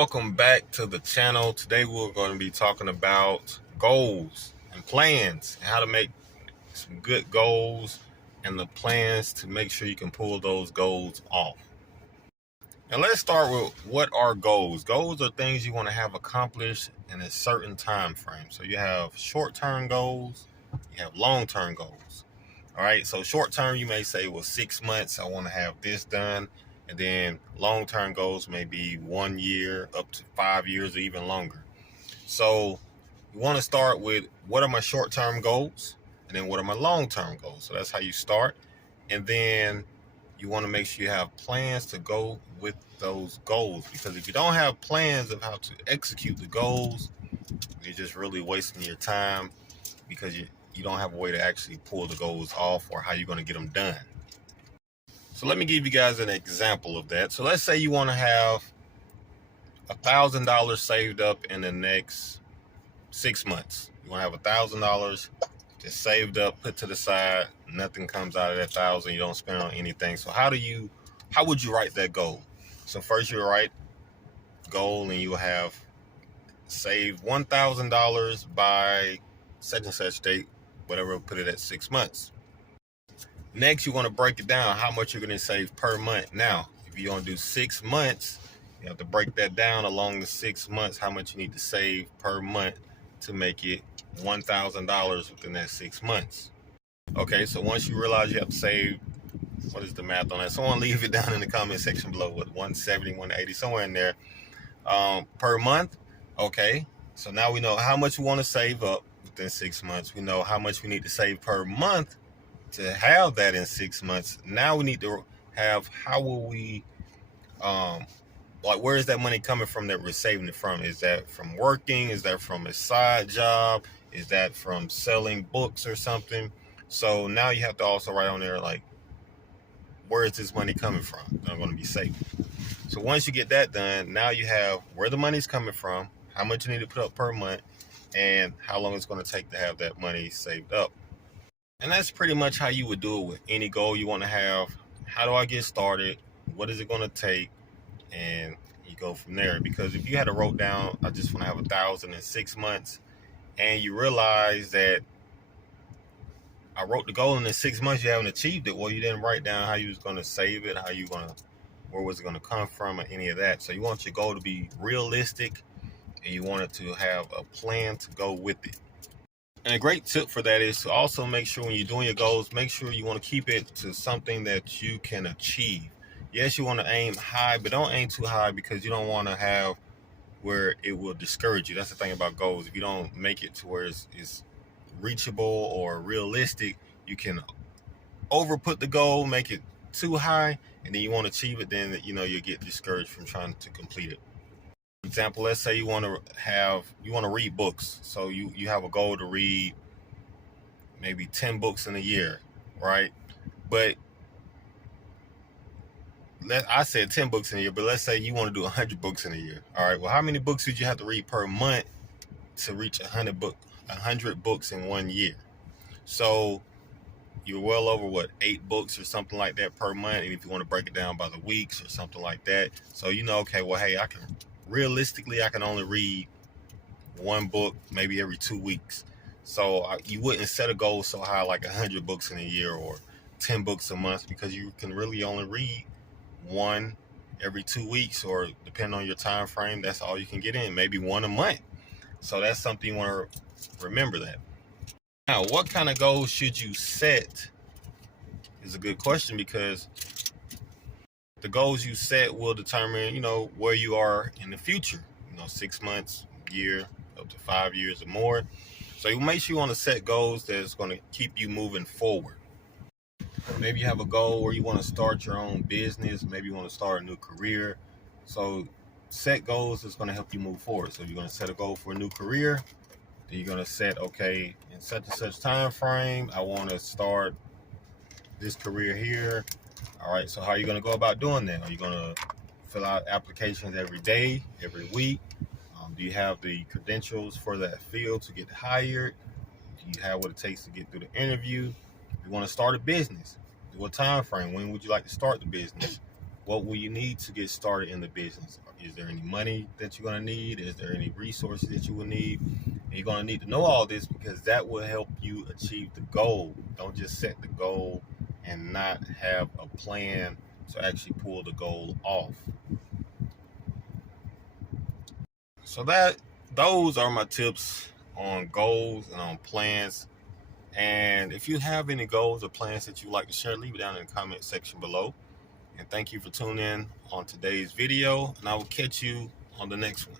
welcome back to the channel. Today we're going to be talking about goals and plans and how to make some good goals and the plans to make sure you can pull those goals off. And let's start with what are goals. Goals are things you want to have accomplished in a certain time frame. So you have short-term goals, you have long-term goals. All right, so short-term you may say, well, 6 months I want to have this done. And then long-term goals may be 1 year up to 5 years or even longer. So you want to start with what are my short-term goals, and then what are my long-term goals. So that's how you start. And then you want to make sure you have plans to go with those goals, because if you don't have plans of how to execute the goals, you're just really wasting your time, because you don't have a way to actually pull the goals off or how you're going to get them done. So let me give you guys an example of that. So let's say you want to have $1,000 saved up in the next 6 months. You want to have $1,000 just saved up, put to the side. Nothing comes out of that 1,000. You don't spend on anything. So how would you write that goal? So first you write goal, and you have save $1,000 by such and such date, whatever, put it at 6 months. Next, you want to break it down, how much you're going to save per month. Now, if you want to do 6 months, you have to break that down along the 6 months, how much you need to save per month to make it $1,000 within that 6 months. Okay, so once you realize you have to save, what is the math on that? Someone leave it down in the comment section below, with 170, 180, somewhere in there, per month. Okay, so now we know how much we want to save up within 6 months. We know how much we need to save per month to have that in 6 months. Now we need to have, how will we, like, where is that money coming from that we're saving it from? Is that from working? Is that from a side job? Is that from selling books or something? So now you have to also write on there, like, where is this money coming from that I'm going to be saving? So once you get that done, now you have where the money's coming from, how much you need to put up per month, and how long it's going to take to have that money saved up. And that's pretty much how you would do it with any goal you want to have. How do I get started? What is it going to take? And you go from there. Because if you had to wrote down, I just want to have 1,000 in 6 months, and you realize that I wrote the goal, and in 6 months you haven't achieved it, well, you didn't write down how you was going to save it, where was it going to come from, or any of that. So you want your goal to be realistic, and you want it to have a plan to go with it. And a great tip for that is to also make sure when you're doing your goals, make sure you want to keep it to something that you can achieve. Yes, you want to aim high, but don't aim too high, because you don't want to have where it will discourage you. That's the thing about goals. If you don't make it to where it's reachable or realistic, you can overput the goal, make it too high, and then you won't achieve it. Then you'll get discouraged from trying to complete it. For example, let's say you want to read books. So you have a goal to read maybe 10 books in a year, right? But I said 10 books in a year, but let's say you want to do 100 books in a year. All right, well, how many books would you have to read per month to reach 100 books in 1 year? So you're well over 8 books or something like that per month. And if you want to break it down by the weeks or something like that, so okay, well, hey, realistically, I can only read 1 book maybe every 2 weeks. So you wouldn't set a goal so high, like 100 books in a year or 10 books a month, because you can really only read 1 every 2 weeks, or depending on your time frame, that's all you can get in, maybe 1 a month. So that's something you want to remember that. Now, what kind of goals should you set is a good question, because the goals you set will determine, where you are in the future, 6 months, year, up to 5 years or more. So you make sure you want to set goals that's going to keep you moving forward. Maybe you have a goal where you want to start your own business. Maybe you want to start a new career. So set goals that's going to help you move forward. So if you're going to set a goal for a new career, then you're going to set, okay, in such and such time frame, I want to start this career here. All right, so how are you going to go about doing that? Are you going to fill out applications every day, every week? Do you have the credentials for that field to get hired? Do you have what it takes to get through the interview? You want to start a business. What time frame? When would you like to start the business? What will you need to get started in the business? Is there any money that you're going to need? Is there any resources that you will need? And you're going to need to know all this, because that will help you achieve the goal. Don't just set the goal and not have a plan to actually pull the goal off. So those are my tips on goals and on plans. And if you have any goals or plans that you'd like to share, leave it down in the comment section below. And thank you for tuning in on today's video, and I will catch you on the next one.